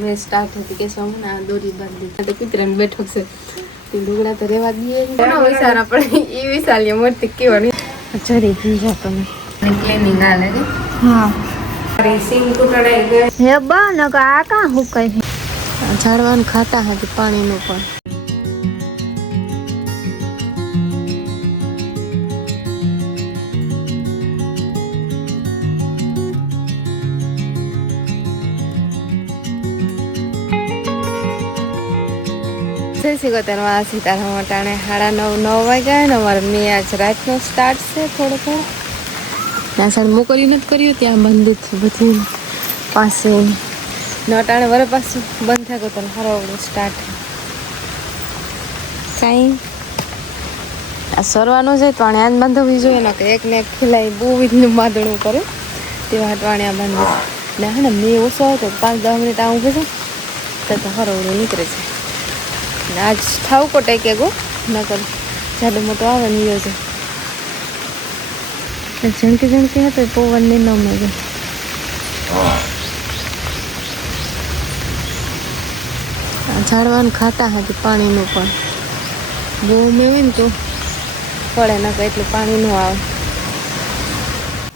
मैं स्टार्ट होती के सो ना दोरी बांधी तो कुतरान बैठो से लुगड़ा तो रेवा दिए ना विचारा पड़े ये विचार मोटी केवानी अच्छा रे भीजा तो मैं क्लीनिंग आले रे हाँ रेसिंग कुटड़े गए हे बा न का का हुकाय झाड़वान खाता है पानी नो पण सीताराम अटाणे 9:30 वाग्या ने अमारे मैं आज रात नो स्टार्ट से थोड़ो थोड़ो ત્યાં સાડ મોકલી નથી કર્યું ત્યાં બંધ છે બધી પાસે નટાણે વર પાછું બંધ થાય તો હરવડું સ્ટાર્ટ કાંઈ આ સરવાનું છે તો આને આજ બાંધવી જોઈએ ને કે એકને એક ખીલાઈ બહુ વિધનું બાંધણું કરે તેવા હટવાણ્યા બાંધે ને હા ને મેં ઓછો હતો 5-10 મિનિટ આ ઊભી છું તો હરવડું નીકળે છે ને આજ થાવ કોટે કે ગો ન કર જાડો મોટો આવે ને યોજે झणके झणके है तो पवन ने न मगे झाड़वान खाता है कि पानी नो पण बो में तो पड़े ना के એટલે પાણી નો આવે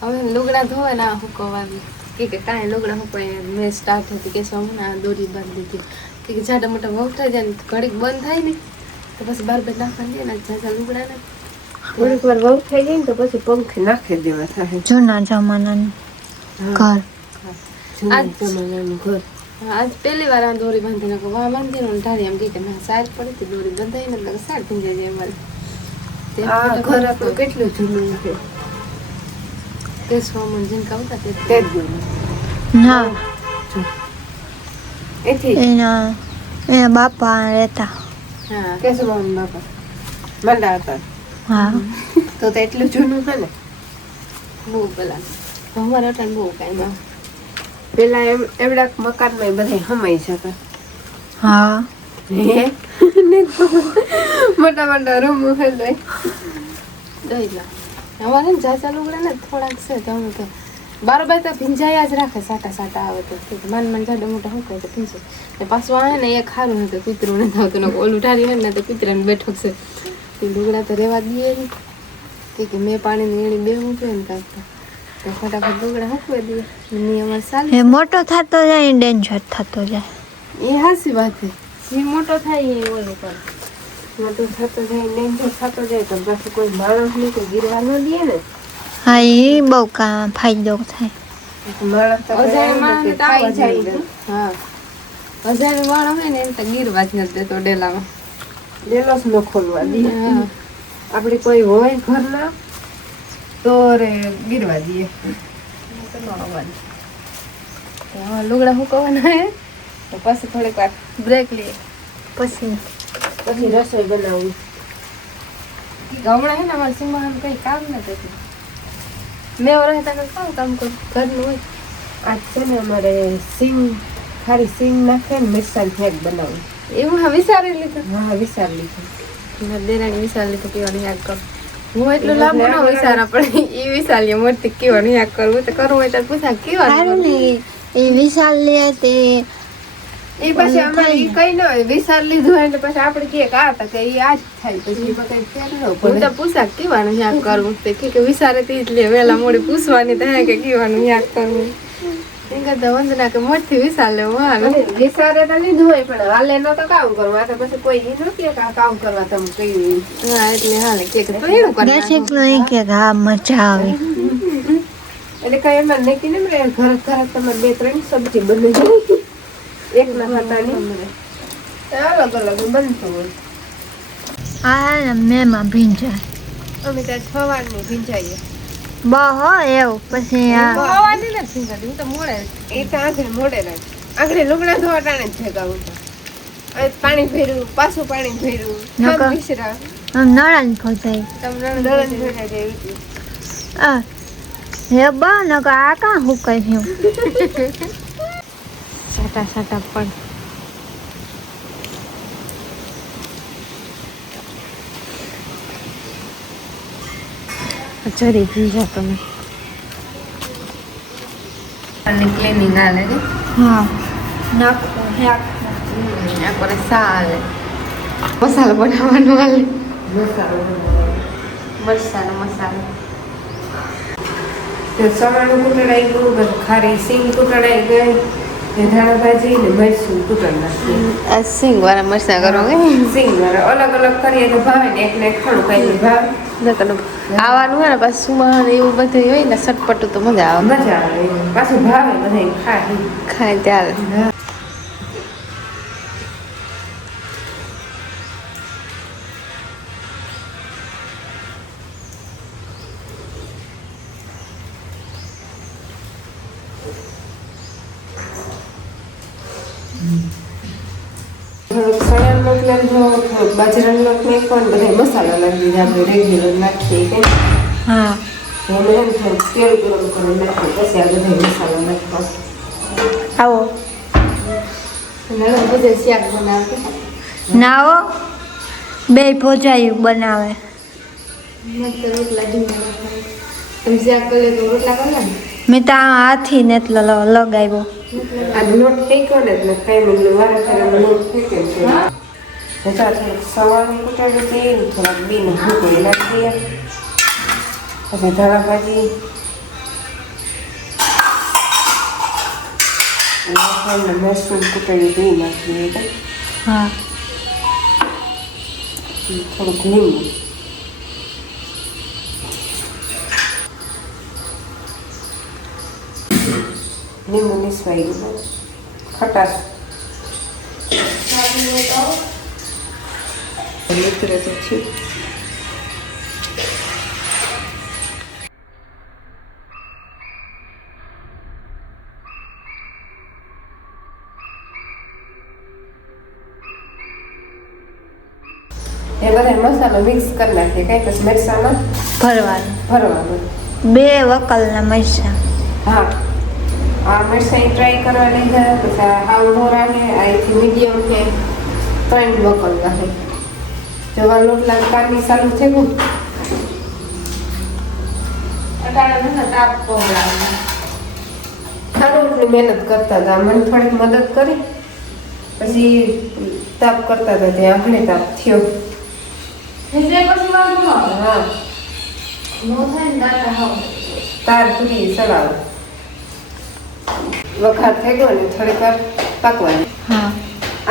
હવે લુગડા ધોવે ના હુકવાવી કે કાંઈ લુગડા હુકવાય મેં સ્ટાર્ટ હતી કે સૌ ના દોરી બાંધી દીધી કે જાડા મોટા વોફતા જાય ઘડીક બંધ થાય ને તો પછી બાર બે નાખવા દે ને જાજા લુગડા ને થોડીક વાર બહુ થઈ જાય ને તો પછી પંખે નાખી દેવા થાય જૂના જમાનાનું ઘર આજ પહેલી વાર આ દોરી બાંધી નાખો વા બાંધી ને ઢાળી એમ કે ના સાર પડી તો દોરી બંધાઈ ને એટલે સાર થઈ જાય અમારે આ ઘર આપણું કેટલું જૂનું છે તે સોમન જન કાવતા તે ના એથી એના બાપા રહેતા હા કેશવન બાપા મંડા હતા હા તો એટલું જૂનું છે ને બહુ પેલા અમારા ટાઈમ બહુ કાંઈ પેલા એવડા મકાનમાં બધા હમાઈ શકે હા મોટા મોટા રૂમ હેલો દઈલા અમારે ને જાજા લુગડા ને થોડાક છે તો અમે તો બારોબાર તો ભીંજાયા જ રાખે સાટા આવે તો માન જાડો મોટા શું કહે તો ભીંજે ને પાછું આવે ને એક ખારું ને તો કૂતરું ને થતું ને ઓલું ઠારી હોય ને તો કૂતરાને બેઠો છે તે લુગડા તો રેવા દઈએ ને કે મેં પાણીની એણી બે મૂકે ને કાંઈક તો ફટાફટ લુગડા મૂકવા દઈએ નિયમ ચાલે એ મોટો થતો જાય ડેન્જર થતો જાય એ હાસી વાત છે જે મોટો થાય એ ઓલું કરે મોટો થતો જાય ડેન્જર થતો જાય તો પછી કોઈ માણસ ને કોઈ ગીરવા ન દે ને હા એ બહુ કામ ફાયદો થાય માણસ તો અજાણ માણસ થાય જાય હા અજાણ માણસ હોય ને એમ તો ગીરવા જ નથી દેતો ડેલામાં ડેલો જ ન ખોલવા દે આપણે કોઈ હોય ઘરના તો રે ગીરવા દઈએ લુગડા સુકવવાના હે તો પછી થોડીક વાર બ્રેક લઈએ પછી રસોઈ બનાવવી હમણાં હે ને અમારે સીમા કઈ કામ નથી મેં રહેતા કામ કરું ઘરનું હોય આજ છે ને અમારે સિંગ ખારી સિંગ નાખે ને મિરસાન ફેક બનાવું એવું હા વિચારી લીધું હા વિચારી લીધું દેરાણી વિચારી લીધું કેવાનું યાદ કરું હું એટલું લાંબુ ન વિચારા પણ એ વિચારીએ મોટી કેવાનું યાદ કરવું તો કરવું હોય તો પૂછા કેવાનું એ વિશાલ લે તે એ પછી અમારે ઈ કઈ ન હોય વિચાર લીધું એટલે પછી આપણે કે આ તો કે ઈ આજ થાય પછી એમાં કઈ ફેર ન પડે હું તો પૂછા કેવાનું યાદ કરવું તે કે વિચારે તે જ લે વેલા મોડી પૂછવાની તો કે કેવાનું યાદ કરવું એ કહેતા વંદના કે મોટી વિચાર લેવું હા વિચારે તો લીધું હોય પણ હાલે ન તો કામ કરવા તો પછી કોઈ ઈ ન કે કામ કરવા તમે કહી હા એટલે હાલે કે તો એવું કરે દર્શક નહીં કે હા મજા આવે એટલે કઈ એમાં નક્કી ને ઘર તમારે 2-3 સબ્જી બને એક ના ખાતાની અલગ અલગ બનતું હોય આ મેમાં ભીંજાય અમે ત્યાં સવારની ભીંજાઈએ બહો એવું પછી સવારની નથી ભીંજાતી હું તો મોડે એ તો આખરે મોડે રાખ આખરે લુગડા ધોવા ટાણે જ ભેગાવું તો પાણી ભર્યું પાછું પાણી ભર્યું મિશ્રા નળન ફસાય તમને નળન ભેગા જેવી આ હે બા ન આ કા હુકાય થયું સાટા સાટા પણ ચરી ભીંજા તમે અને ક્લીનિંગ આલે રે હા નાખો શાક આ કરે સાલે મસાલો બનાવવાનો હાલે મરચાંનો મસાલો સવારનું કૂટડાઈ ગયું બધું ખારી સિંગ કૂટડાઈ ગઈ ને ધાણા ભાજી ને મરચું કૂટણ નાખીએ આ સિંગ વાળા મરચાં કરો કે સિંગ વાળા અલગ અલગ કરીએ તો ભાવે ને એકને એક થોડું કઈ ભાવે આવવાનું હોય ને પાછું સુમાં એવું બધું હોય ને ચટપટું તો મજા આવે મજા આવે પાછું ભાવે બધા ખાય ખાય ત્યારે થોડોક સળિયાનો લોટ નાખજો થોડોક બાજરાનો લોટ નાખો ને બધા મસાલા નાખી દીધા આપણે રેગ્યુલર નાખીએ કે હા એમાં એને થોડુંક તેલ ગરમ કરી નાખો પછી આ બધા મસાલા નાખો આવો બધે શાક બનાવતું નાવો બે ભોજાયું બનાવે મસ્ત રોટલા ઢીંગા તમે શાક કરીએ તો રોટલા કરે ને મેં તો આ હાથી ને એટલે લગાવ્યો આ લોટ ફેંક્યો ને એટલે કઈ મને વારે ફેરે લોટ ફેંકે છે બધા થોડુંક સવારનું કૂટાડી દઈએ ને થોડાક બીને ભૂકડી નાખી દઈએ પછી ધાણા ભાજી અને મરચું કૂટાડી દઈ નાખીએ તો હા થોડુંક લીંબુ લીંબુ નિસવાઈ ગયું ખટાશ નીકળે તો છે એ બધા મસાલો મિક્સ કરી નાખીએ કઈ પછી મરચામાં ભરવાનું ભરવાનું બે વકલના મરચાં હા આ મરચાં ટ્રાય કરવા લીધા પછી આ હાવ મોરા છે અહીંથી મીડિયમ છે 3 વકલ નાખે જવા લોટલા પાણી ચાલુ થઈ ગયું અટાણે મને તાપ પવડાવે સારું મહેનત કરતા હતા મને થોડીક મદદ કરી પછી તાપ કરતા હતા ત્યાં આંગણે તાપ થયો એટલે પછી વાંધો ન આવે હા નો થાય ને દાતા હાવ તાર પૂરી ચડાવ વઘાર થઈ ગયો ને થોડીક વાર પાકવાની હા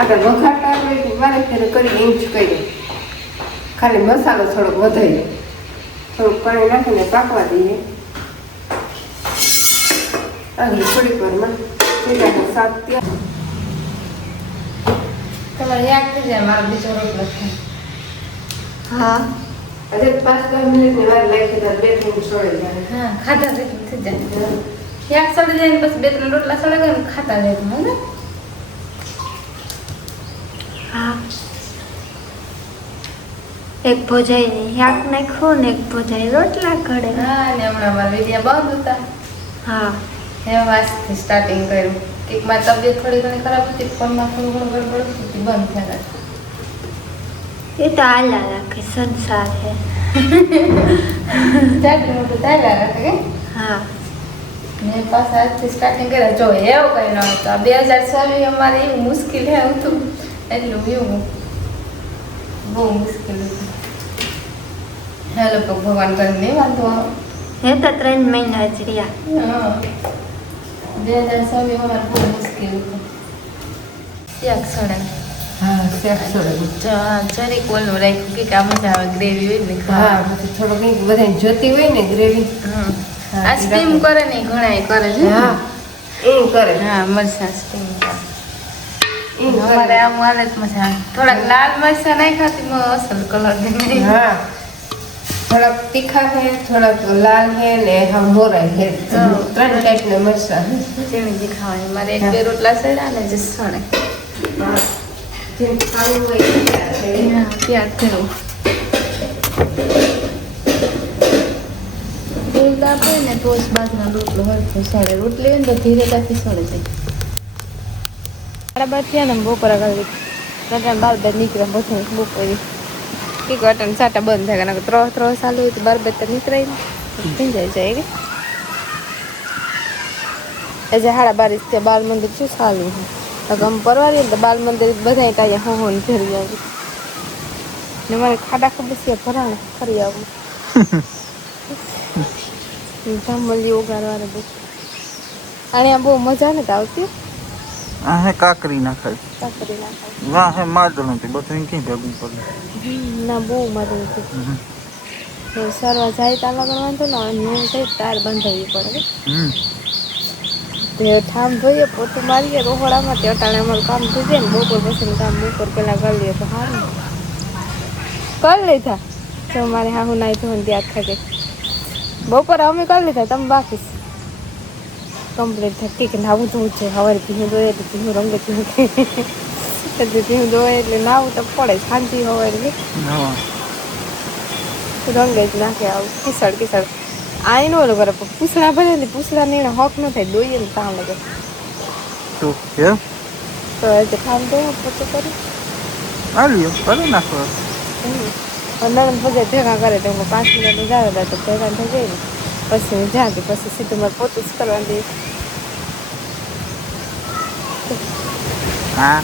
આગળ વઘારતા આપણે વારે ફેરે કરી ઇંચ કરી ખાલી મસાલો થોડોક વધારી થોડુંક પાણી નાખીને પાકવા દઈએ આગળ થોડીક વારમાં મીઠાનું શાક ત્યાં તમારે યાદ થઈ જાય મારો બીજો રોટલો છે હા હજુ 5-10 મિનિટની વાર લાગી તો 2 મિનિટ છોડી જાય હા ખાતા જેટલું થઈ જાય શાક સડી જાય ને પછી 2-3 રોટલા સડે ગયા ને ખાતા જાય હે ને હા એક ભોજાઈ શાક નાખ્યું ને એક ભોજાઈ રોટલા ઘડે હા ને હમણાં મારા વિડિયા બંધ હતા હા એ વાસથી સ્ટાર્ટિંગ કર્યું કે મારી તબિયત થોડી ઘણી ખરાબ હતી ફોનમાં થોડું ઘણું ગડબડ હતી બંધ થયા એ તો આલા રાખે સંસાર છે ચાટલું મોટું ચાલ્યા રાખે કે હા ને પાછા આજથી સ્ટાર્ટિંગ કર્યા જો એવું કંઈ ન હતું આ 2026 અમારે એવું મુશ્કેલ હતું એટલું એવું બહુ મુશ્કેલ હતું હેલો ભગવાન કરીને નહીં વાંધો આવે એ તો 3 મહિના જ રહ્યા હા 2026 અમારે બહુ મુશ્કેલ હતું શાક સડે હા શાક છોડે જરીક ઓલું રાખ્યું કે આ મજા આવે ગ્રેવી હોય ને હા પછી થોડુંક કંઈક બધાને જોતી હોય ને ગ્રેવી હા આ સ્ટીમ કરે ને ઘણા કરે છે હા એ કરે હા મરચાં સ્ટીમ કરે એ અમારે આમ હાલત મજા આવે થોડાક લાલ મરચાં નાખ્યા હતી અસલ કલર ની હા થોડાક તીખા છે થોડાક લાલ છે ને હમ મોરા છે હા. 3 ટાઈપના મરચાં જેવી જે ખાવાની મારે 1-2 રોટલા સડ્યા ને જે સણે હા જેમ ખાવું હોય એ રીતે. ત્યાં થયું દૂધ આપે ને તો જ બાજુના રોટલો હોય તો સડે રોટલી હોય ને તો ધીરેતાથી સડે જાય બરાબર થયા ને બપોરા કરી કટાણ 12 નીકળે બધું બપોરી કે કટાણ સાટા બંધ થાય કારણ કે 3 સાલ હોય તો 12 નીકળાય ને થઈ જાય કે આજે 12:30 થી 12 મંદિર શું ચાલુ છે ગમ પરવારી ને તો બાલ મંદિર બધા ત્યાં હોન ફેરી આવી ને મારે ખાડા ખબર છે ભરાણે ફરી આવું જાંબલી ઉગાડવાને બધું અહીંયા બહુ મજા નથી આવતી આ હે કાકરી નાખાય કાકરી નાખાય વાહ હે માદળ નથી બધું ક્યાં ભેગું કર્યું ના બહુ મજા નથી સરવા જાય તો આગળ વાંધો ને હું જઈ તાર બંધાવવી પડે તે ઠામ જોઈએ પોતું મારીએ રોહડામાં તે અટાણે અમારું કામ થઈ જાય ને બપોર પછી કામ બપોર પહેલાં કરી લઈએ તો સારું કરી લીધા જો મારે હા હું નાઈ ધોઈને યાદ થઈ બપોરે અમે કરી લીધા તમે બાકી કમ્પ્લીટ થકી કે નાવું ધોવું છે હવે ભીનું દોય એટલે ભીનું રંગે ભીનું એટલે ભીનું દોય એટલે નાવું તો પડે શાંતિ હોય એટલે રંગે જ નાખે આવું કિસડ કિસડ આઈ નો ઓલું કરે પૂછડા ભરે ને પૂછડા ને હક ન થાય દોઈએ ને કામ લાગે તો કેમ તો એ ખામ દો પોતું કરી આલ્યો કરે નાખો નરમ ભજે ભેગા કરે તો 5 મિનિટ જાવે તો ભેગા થઈ જાય ને પછી જાતી પછી સીધું મારે પોતું જ કરવાનું દે હા